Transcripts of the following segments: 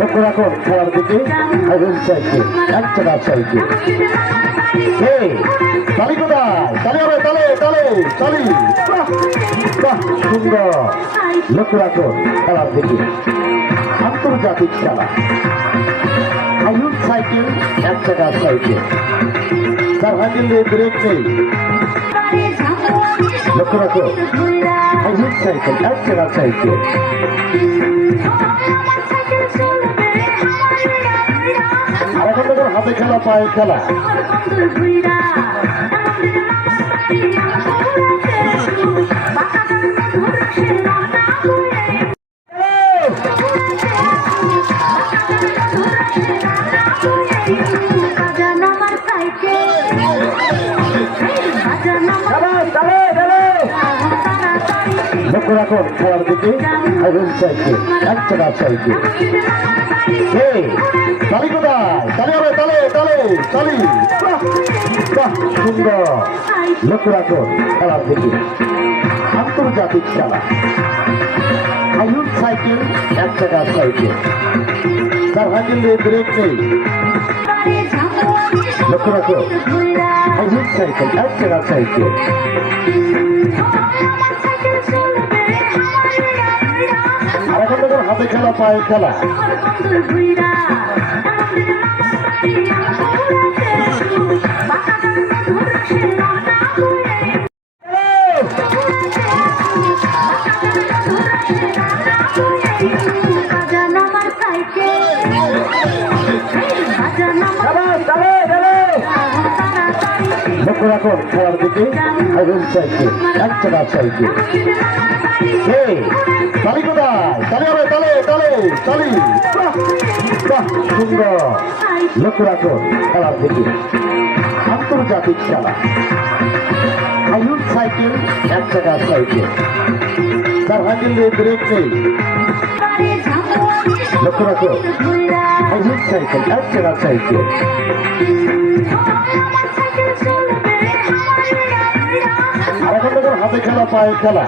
লক্ষ্য রাখুন খেলার দিকে আইরন সাইকেল এক চাকার সাইকেল। তালি কোথায়? তালি হবে, তালে তালে তালি। বাহ সুন্দর। লক্ষ্য রাখুন খেলার দিকে আন্তর্জাতিক খেলা আইরন সাইকেল এক চাকার সাইকেল, তার হ্যান্ডেলে ব্রেক নেই। লক্ষ্য রাখুন আইরন সাইকেল এক চাকার সাইকেল। এখন দেখুন হাতে খেলা পায়ে খেলা। লক্ষ্য রাখুন খেলার দিকে আইরন সাইকেল এক চাকার সাইকেল। তালি কোথায়? তালি হবে, তালে তালে তালি। বাহ সুন্দর। লক্ষ্য রাখুন খেলার দিকে আন্তর্জাতিক খেলা আইরন সাইকেল এক চাকার সাইকেল, তার হ্যান্ডেলে ব্রেক নেই। লক্ষ্য রাখুন আইরন সাইকেল এক চাকার সাইকেল। আর এখন দেখুন হাতে খেলা পায়ে খেলা। লক্ষ্য রাখুন খেলার দিকে আইরন সাইকেল এক চাকার সাইকেল। তালি কোথায়? তালি হবে, তালে তালে তালি। বাহ সুন্দর। লক্ষ্য রাখুন খেলার দিকে আন্তর্জাতিক খেলা আইরন সাইকেল এক চাকার সাইকেল, তার হ্যান্ডেলে ব্রেক নেই। লক্ষ্য রাখুন আইরন সাইকেল এক চাকার সাইকেল। আর এখন দেখুন হাতে খেলা পায়ে খেলা।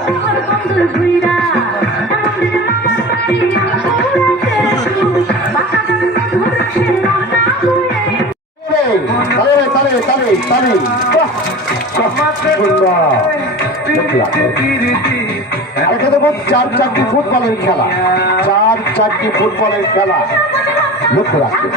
চার চারটি ফুটবলের খেলা, চার চারটি ফুটবলের খেলা। লক্ষ্য রাখুন